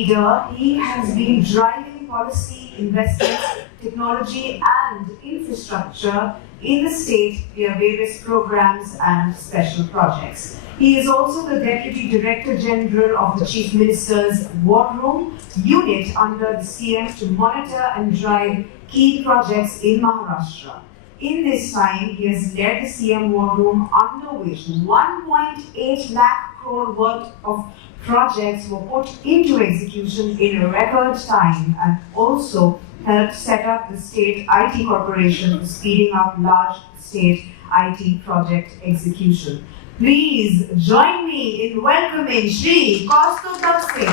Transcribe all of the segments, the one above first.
leader, he has been driving policy, investments, technology and infrastructure in the state via various programs and special projects. He is also the Deputy Director General of the Chief Minister's War Room unit under the CM to monitor and drive key projects in Maharashtra. In this time, he has led the CM War Room under which 1.8 lakh crore worth of projects were put into execution in a record time and also helped set up the State IT Corporation for speeding up large state IT project execution. Please join me in welcoming Shri Kaustubh Dhavse.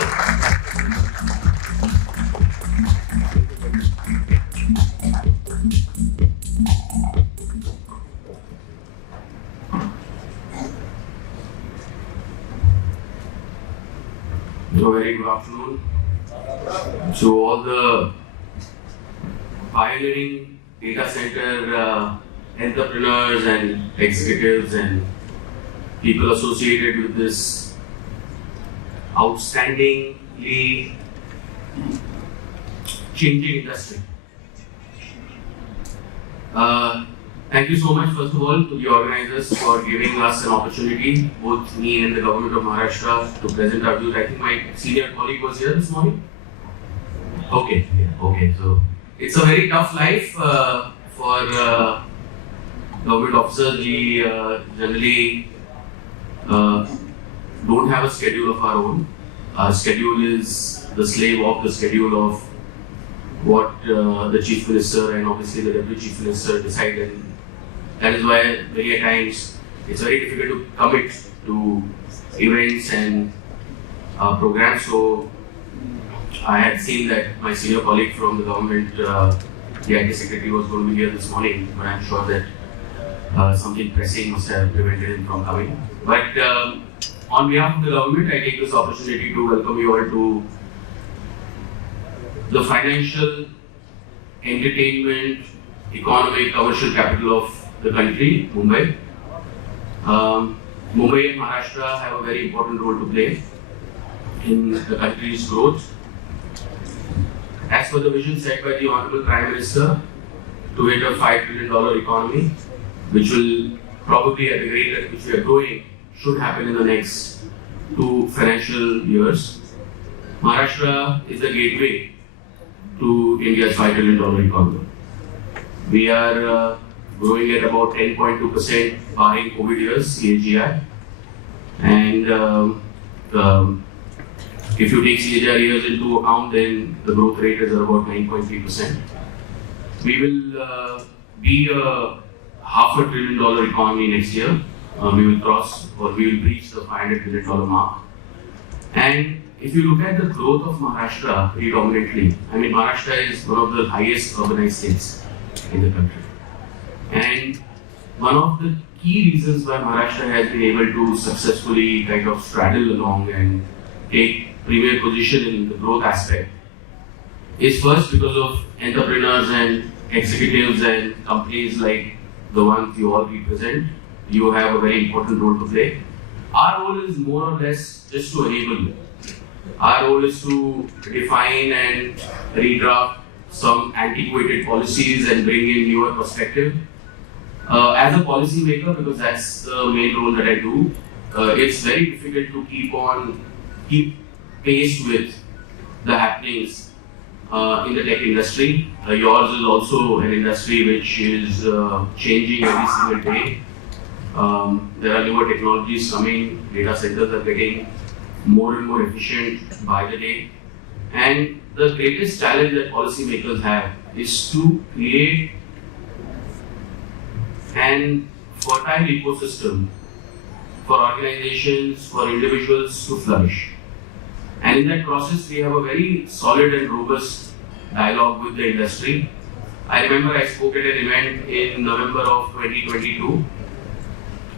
A very good afternoon to all the pioneering data center entrepreneurs and executives and people associated with this outstandingly changing industry. Thank you so much, first of all, to the organizers for giving us an opportunity, both me and the government of Maharashtra, to present our views. I think my senior colleague was here this morning. Okay, so it's a very tough life for government officers. We generally don't have a schedule of our own. Our schedule is the slave of the schedule of what the Chief Minister and obviously the Deputy Chief Minister decide, and that is why many times it's very difficult to commit to events and programs. So I had seen that my senior colleague from the government, the IT Secretary, was going to be here this morning, but I'm sure that something pressing must have prevented him from coming. But on behalf of the government, I take this opportunity to welcome you all to the financial, entertainment, economic, commercial capital of the country, Mumbai. Mumbai and Maharashtra have a very important role to play in the country's growth. As per the vision set by the Honorable Prime Minister to hit a $5 trillion economy, which will probably at the rate at which we are growing, should happen in the next 2 financial years. Maharashtra is the gateway to India's $5 trillion economy. We are growing at about 10.2% barring COVID years, CAGR. And if you take CAGR years into account, then the growth rate is about 9.3%. We will be a $500 billion economy next year. We will cross or we will reach the $500 billion mark. And if you look at the growth of Maharashtra predominantly, I mean, Maharashtra is one of the highest urbanized states in the country. And one of the key reasons why Maharashtra has been able to successfully kind of straddle along and take premier position in the growth aspect is first because of entrepreneurs and executives and companies like the ones you all represent. You have a very important role to play. Our role is more or less just to enable. Our role is to define and redraft some antiquated policies and bring in newer perspective. As a policy maker, because that's the main role that I do, it's very difficult to keep pace with the happenings in the tech industry. Yours is also an industry which is changing every single day. There are newer technologies coming, data centers are getting more and more efficient by the day. And the greatest challenge that policymakers have is to create an fertile ecosystem for organizations, for individuals to flourish. And in that process, we have a very solid and robust dialogue with the industry. I remember I spoke at an event in November of 2022,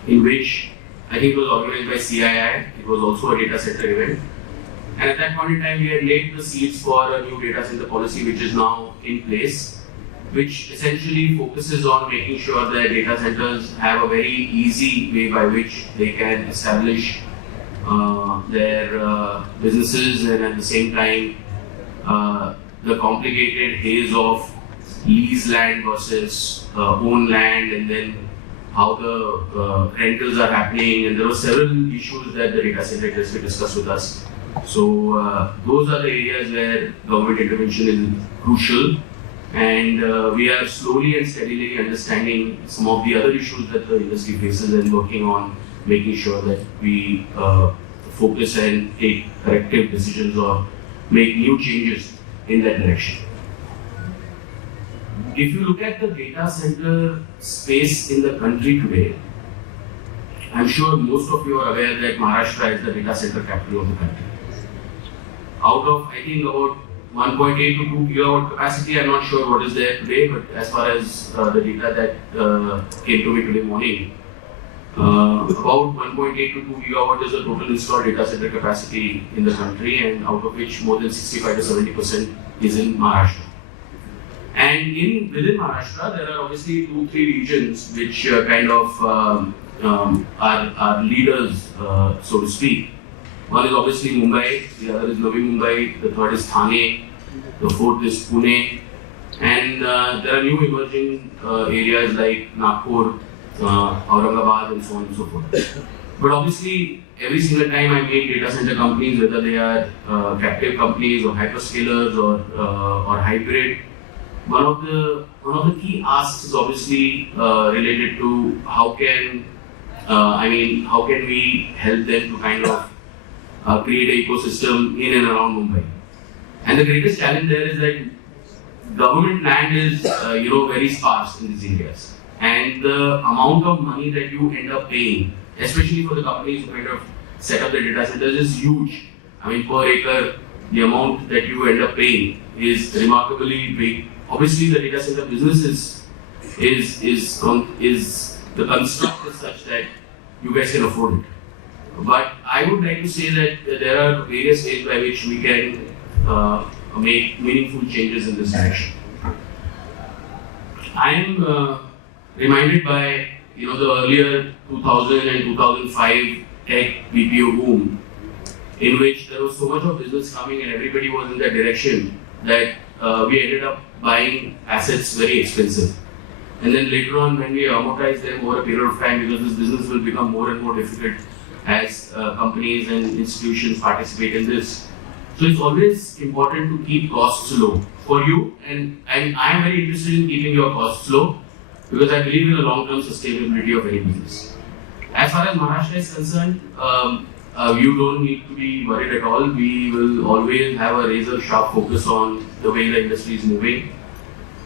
in which I think it was organized by CII. It was also a data center event. And at that point in time, we had laid the seeds for a new data center policy, which is now in place, which essentially focuses on making sure that data centers have a very easy way by which they can establish their businesses, and at the same time the complicated haze of lease land versus own land, and then how the rentals are happening, and there were several issues that the data center industry discussed with us. So those are the areas where government intervention is crucial, and we are slowly and steadily understanding some of the other issues that the industry faces and working on making sure that we focus and take corrective decisions or make new changes in that direction. If you look at the data center space in the country today, I'm sure most of you are aware that Maharashtra is the data center capital of the country. Out of, I think, about 1.8 to 2 gigawatt capacity, I'm not sure what is there today, but as far as the data that came to me today morning, about 1.8 to 2 gigawatt is the total installed data center capacity in the country, and out of which more than 65 to 70% is in Maharashtra. And within Maharashtra, there are obviously 2-3 regions which kind of are leaders, so to speak. One is obviously Mumbai, the other is Navi Mumbai, the third is Thane, the fourth is Pune, and there are new emerging areas like Nagpur, Aurangabad, and so on and so forth. But obviously, every single time I meet data center companies, whether they are captive companies or hyperscalers or hybrid, one of the key asks is obviously related to how can we help them to kind of create an ecosystem in and around Mumbai. And the greatest challenge there is that government land is very sparse in these areas, and the amount of money that you end up paying, especially for the companies who kind of set up the data centers, is huge. I mean, per acre, the amount that you end up paying is remarkably big. Obviously, the data center business is the construct is such that you guys can afford it. But I would like to say that there are various ways by which we can make meaningful changes in this direction. I am reminded by the earlier 2000 and 2005 tech BPO boom, in which there was so much of business coming and everybody was in that direction that we ended up buying assets very expensive. And then later on, when we amortize them over a period of time, because this business will become more and more difficult as companies and institutions participate in this. So it's always important to keep costs low for you, and I am very interested in keeping your costs low because I believe in the long-term sustainability of any business. As far as Maharashtra is concerned, you don't need to be worried at all. We will always have a razor-sharp focus on the way the industry is moving.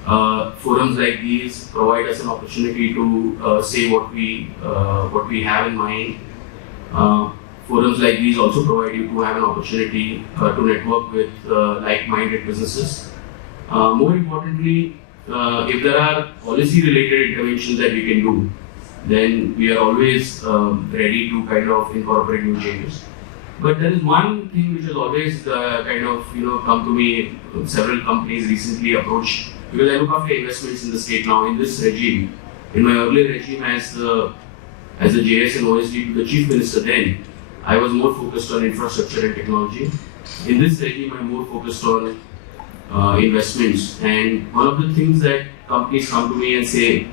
Forums like these provide us an opportunity to say what we have in mind. Forums like these also provide you to have an opportunity to network with like-minded businesses. More importantly, if there are policy-related interventions that we can do, then we are always ready to kind of incorporate new changes. But there is one thing which has always come to me. Several companies recently approached, because I look after investments in the state now in this regime. In my earlier regime as the JS and OSD to the Chief Minister then, I was more focused on infrastructure and technology. In this regime, I'm more focused on investments. And one of the things that companies come to me and say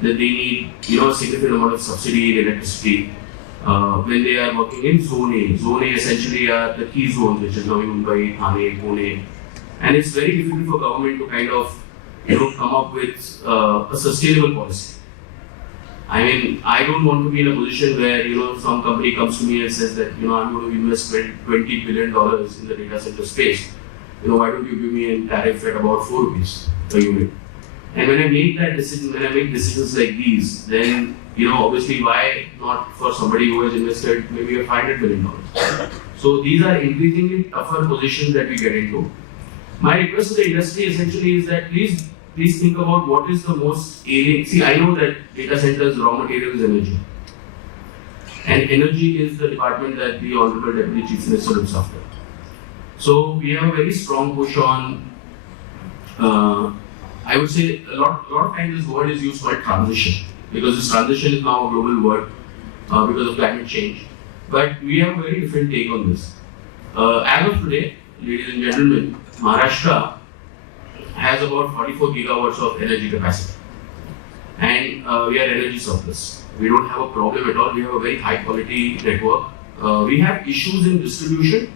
that they need a significant amount of subsidy in electricity when they are working in Zone A. Zone A essentially are the key zones, which is Navi Mumbai, Thane, Pune. And it's very difficult for government to kind of come up with a sustainable policy. I mean, I don't want to be in a position where some company comes to me and says that I'm going to invest $20 billion in the data center space. Why don't you give me a tariff at about 4 rupees per unit? And when I make that decision, when I make decisions like these, then obviously why not for somebody who has invested maybe $500 million? So these are increasingly tougher positions that we get into. My request to the industry essentially is that please think about what is the most alien. See, I know that data centers raw material is energy. And energy is the department that the Honorable Deputy Chief Minister looks after. So we have a very strong push on, I would say a lot of times this word is used for transition, because this transition is now a global word because of climate change. But we have a very different take on this. As of today, ladies and gentlemen, Maharashtra has about 44 gigawatts of energy capacity. And we are energy surplus. We don't have a problem at all. We have a very high quality network. We have issues in distribution,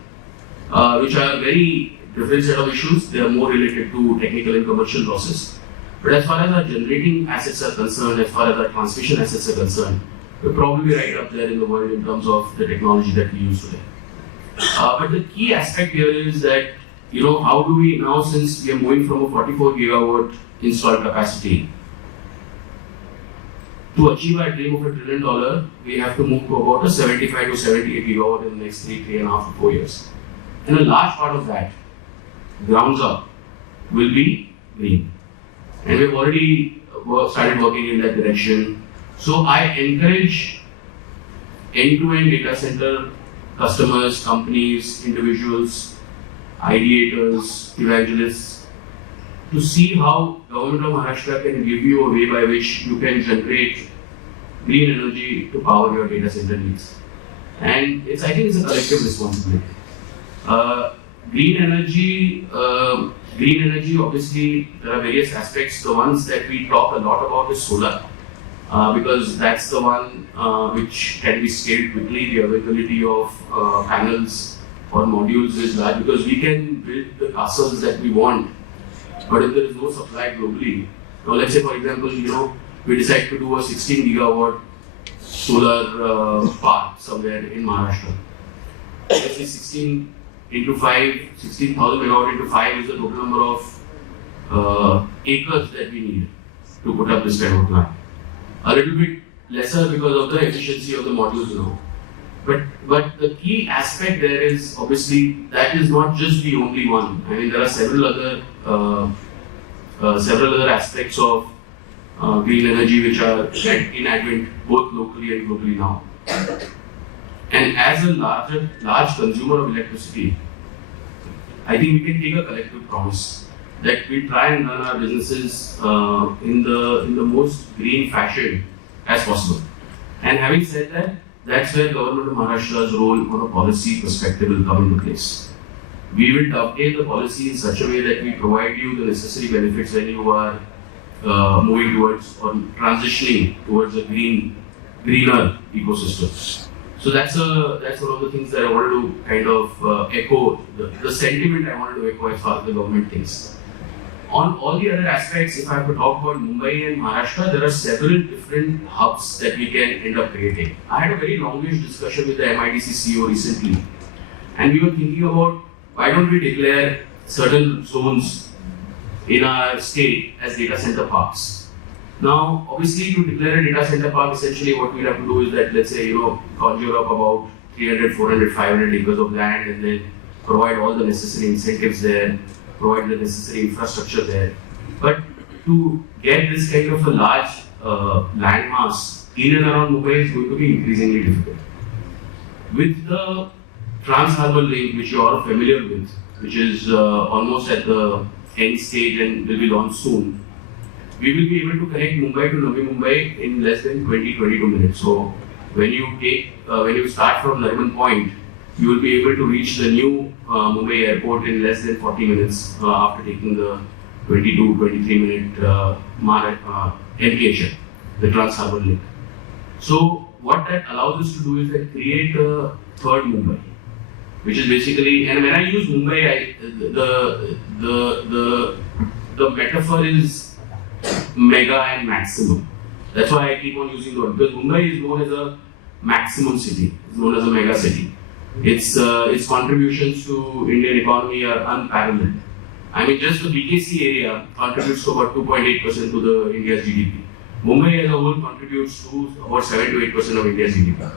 which are very different set of issues. They are more related to technical and commercial losses. But as far as our generating assets are concerned, as far as our transmission assets are concerned, we're probably right up there in the world in terms of the technology that we use today. But the key aspect here is that, how do we now, since we are moving from a 44 gigawatt installed capacity, to achieve our dream of $1 trillion, we have to move to about a 75 to 78 gigawatt in the next 3.5 to 4 years. And a large part of that, grounds up, will be green. And we've already started working in that direction. So I encourage end-to-end data center customers, companies, individuals, ideators, evangelists, to see how Government of Maharashtra can give you a way by which you can generate green energy to power your data center needs. And I think it's a collective responsibility. Green energy, obviously, there are various aspects. The ones that we talk a lot about is solar, because that's the one which can be scaled quickly. The availability of panels or modules is large, because we can build the castles that we want. But if there is no supply globally, now let's say for example, we decide to do a 16 gigawatt solar park somewhere in Maharashtra. Let's say 16,000 megawatt into 5 is the total number of acres that we need to put up this kind of plant. A little bit lesser because of the efficiency of the modules now. But the key aspect there is, obviously, that is not just the only one. I mean, there are several other aspects of green energy which are in advent both locally and globally now. And as a large consumer of electricity, I think we can take a collective promise that we try and run our businesses in the most green fashion as possible. And having said that, that's where Government of Maharashtra's role on a policy perspective will come into place. We will dovetail the policy in such a way that we provide you the necessary benefits when you are moving towards or transitioning towards a greener ecosystem. So that's one of the things that I wanted to kind of echo, the sentiment I wanted to echo as far as the government thinks. On all the other aspects, if I have to talk about Mumbai and Maharashtra, there are several different hubs that we can end up creating. I had a very longish discussion with the MIDC CEO recently, and we were thinking about why don't we declare certain zones in our state as data center parks. Now, obviously, to declare a data center park, essentially what we'll have to do is that, let's say, conjure up about 300, 400, 500 acres of land and then provide all the necessary incentives there, provide the necessary infrastructure there. But to get this kind of a large landmass in and around Mumbai is going to be increasingly difficult. With the Trans-Harbour link, which you are familiar with, which is almost at the end stage and will be launched soon, we will be able to connect Mumbai to Navi Mumbai in less than 20-22 minutes. So when you start from Nariman Point, you will be able to reach the new Mumbai airport in less than 40 minutes after taking the 22-23 minute MPH, the Trans-Harbour link. So what that allows us to do is that create a third Mumbai, which is basically, and when I use Mumbai, the metaphor is mega and maximum. That's why I keep on using the word, because Mumbai is known as a maximum city, it's known as a mega city. Its contributions to Indian economy are unparalleled. I mean, just the BKC area contributes to about 2.8% to the India's GDP. Mumbai as a whole contributes to about 7 to 8% of India's GDP.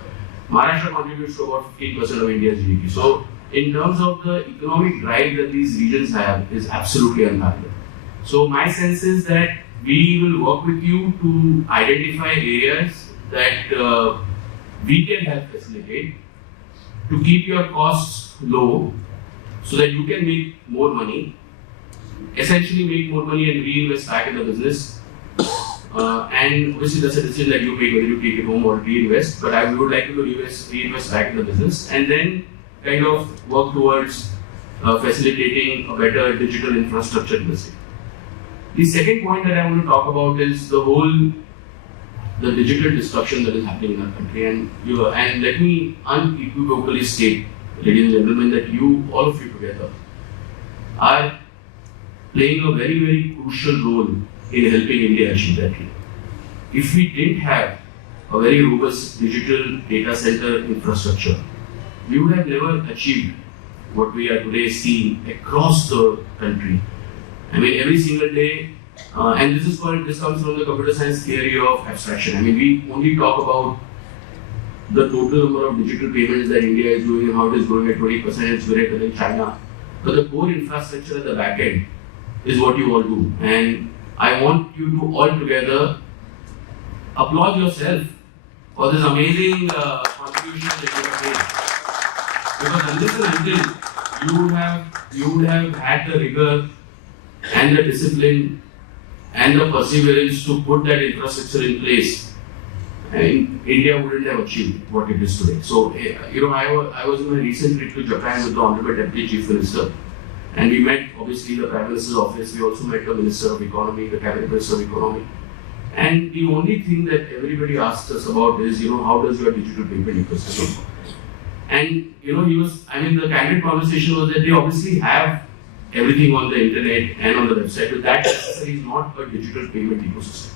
Maharashtra contributes to about 15% of India's GDP. So, in terms of the economic drive that these regions have, is absolutely unparalleled. So, my sense is that we will work with you to identify areas that we can help facilitate to keep your costs low so that you can make more money, essentially make more money and reinvest back in the business. and obviously that's a decision that you make whether you take it home or reinvest. But I would like to reinvest back in the business and then kind of work towards facilitating a better digital infrastructure in the city. The second point that I want to talk about is the digital disruption that is happening in our country. And let me unequivocally state, ladies and gentlemen, that all of you together, are playing a very, very crucial role in helping India achieve that dream. If we didn't have a very robust digital data center infrastructure, we would have never achieved what we are today seeing across the country. I mean, every single day, and this comes from the computer science theory of abstraction. I mean, we only talk about the total number of digital payments that India is doing and how it is growing at 20%, it's greater than China. But the core infrastructure at the back end is what you all do. And I want you to all together applaud yourself for this amazing contribution that you have made. Because unless and until you would have had the rigor and the discipline and the perseverance to put that infrastructure in place, and India wouldn't have achieved what it is today. So, I was in my recent trip to Japan with the Honorable Deputy Chief Minister, and we met obviously the Prime Minister's office. We also met the Minister of Economy, the Cabinet Minister of Economy, and the only thing that everybody asked us about is, how does your digital payment ecosystem work? And the candid conversation was that they obviously have everything on the internet and on the website, but that necessarily is not a digital payment ecosystem.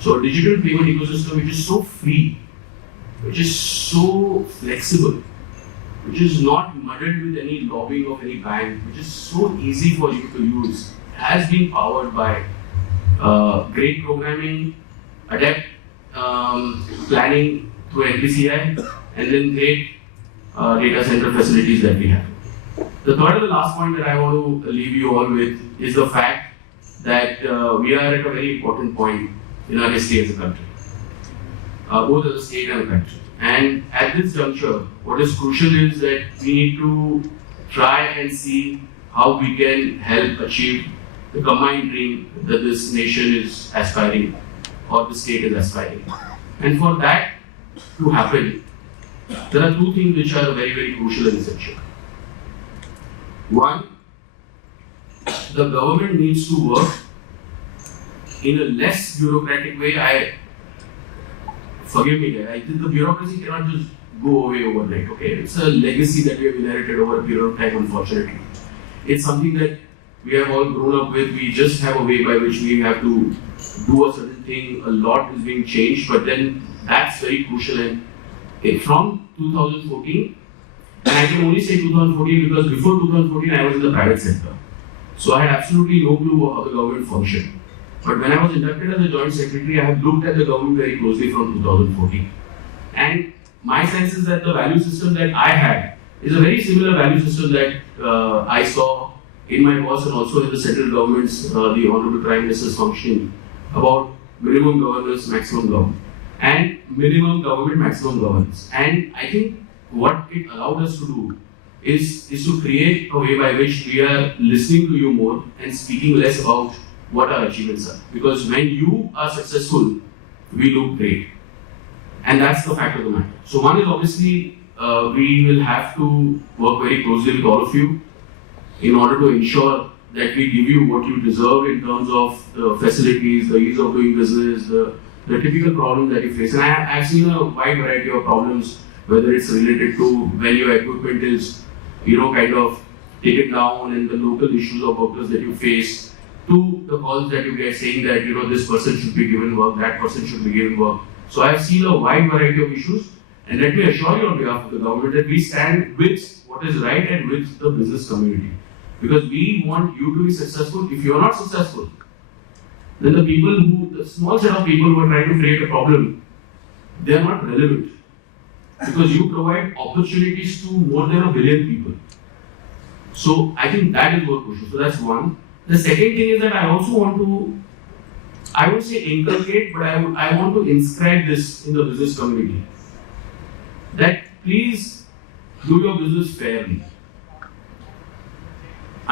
So a digital payment ecosystem which is so free, which is so flexible, which is not muddled with any lobbying of any bank, which is so easy for you to use, has been powered by great programming, adept planning through NPCI, and then great data center facilities that we have. The third and the last point that I want to leave you all with is the fact that we are at a very important point in our history as a country, both as a state and a country. And at this juncture, what is crucial is that we need to try and see how we can help achieve the combined dream that this nation is aspiring, or the state is aspiring. And for that to happen, there are two things which are very, very crucial and essential. One, the government needs to work in a less bureaucratic way. Forgive me there, I think the bureaucracy cannot just go away overnight, okay? It's a legacy that we have inherited over a period of time, unfortunately. It's something that we have all grown up with. We just have a way by which we have to do a certain thing. A lot is being changed, but then that's very crucial. And from 2014, and I can only say 2014 because before 2014 I was in the private sector. So I had absolutely no clue how the government functioned. But when I was inducted as a joint secretary, I have looked at the government very closely from 2014. And my sense is that the value system that I had is a very similar value system that I saw in my boss and also in the central government's, the Honorable Prime Minister's functioning about minimum governance, maximum government. And minimum government, maximum governance. And I think what it allowed us to do is to create a way by which we are listening to you more and speaking less about what our achievements are. Because when you are successful, we look great. And that's the fact of the matter. So one is obviously we will have to work very closely with all of you in order to ensure that we give you what you deserve in terms of the facilities, the ease of doing business, the typical problems that you face. And I've seen a wide variety of problems, whether it's related to when your equipment is, kind of taken down and the local issues of workers that you face, to the calls that you get saying that, this person should be given work, that person should be given work. So I've seen a wide variety of issues, and let me assure you on behalf of the government that we stand with what is right and with the business community. Because we want you to be successful. If you are not successful, then the small set of people who are trying to create a problem, they are not relevant. Because you provide opportunities to more than 1 billion people. So I think that is more crucial. So that's one. The second thing is that I also want to, I would say inculcate, but I want to inscribe this in the business community. That please do your business fairly.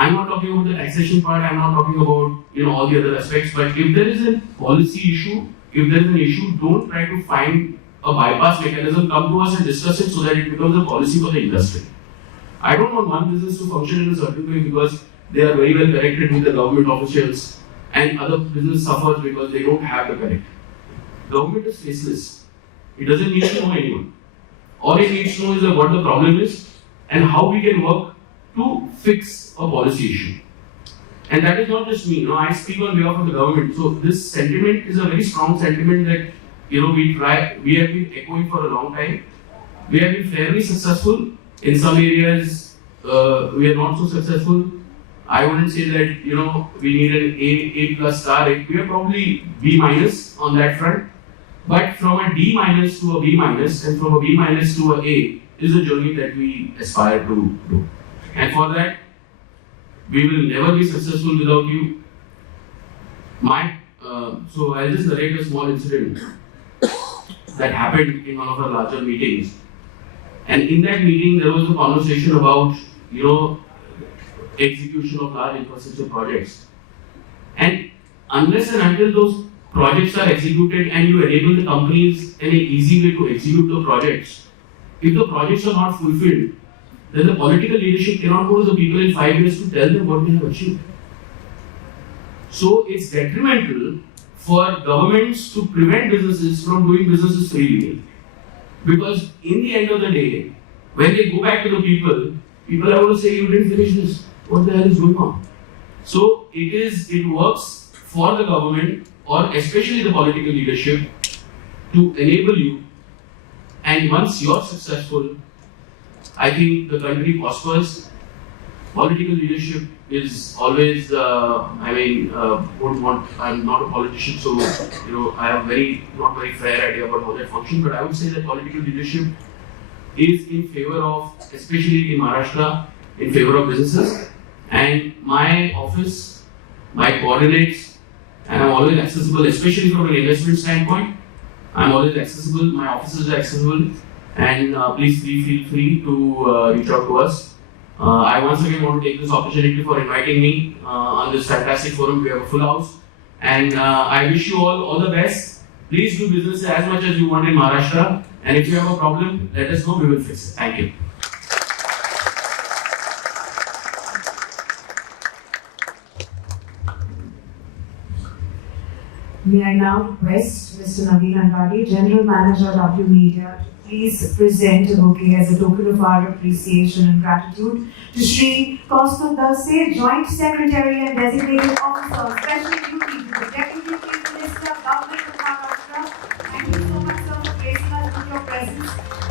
I'm not talking about the taxation part, I'm not talking about all the other aspects, but if there is a policy issue, if there is an issue, don't try to find a bypass mechanism, come to us and discuss it so that it becomes a policy for the industry. I don't want one business to function in a certain way because they are very well connected with the government officials and other business suffers because they don't have the connect. Government is faceless. It doesn't need to know anyone. All it needs to know is what the problem is and how we can work to fix a policy issue. And that is not just me, I speak on behalf of the government. So this sentiment is a very strong sentiment that we have been echoing for a long time. We have been fairly successful. In some areas, we are not so successful. I wouldn't say that we need an A plus star. We are probably B minus on that front. But from a D minus to a B minus and from a B minus to a A is a journey that we aspire to do. And for that, we will never be successful without you. So I'll just narrate a small incident that happened in one of our larger meetings. And in that meeting, there was a conversation about, execution of large infrastructure projects. And unless and until those projects are executed and you enable the companies in an easy way to execute the projects, if the projects are not fulfilled, then the political leadership cannot go to the people in 5 years to tell them what they have achieved. So it's detrimental for governments to prevent businesses from doing businesses freely. Because in the end of the day, when they go back to the people are going to say, you didn't finish this. What the hell is going on? So it works for the government or especially the political leadership to enable you. And once you're successful, I think the country prospers. Political leadership is always, I'm not a politician, so I have not very fair idea about how that functions, but I would say that political leadership is in favor of, especially in Maharashtra, in favor of businesses. And my office, my coordinates, and I'm always accessible, especially from an investment standpoint. I'm always accessible, my offices are accessible, and please feel free to reach out to us. I once again want to take this opportunity for inviting me on this fantastic forum. We have a full house, and I wish you all the best. Please do business as much as you want in Maharashtra, and if you have a problem, let us know, we will fix it. Thank you. May I now request Mr. Naveen Anwani, General Manager, W.Media, to please present a bouquet as a token of our appreciation and gratitude to Shri Kaustubh Dhavse, Joint Secretary and Designated Officer, Special Duty to the Deputy Chief Minister, Govt of Maharashtra. Thank you so much, sir, for gracing us with your presence.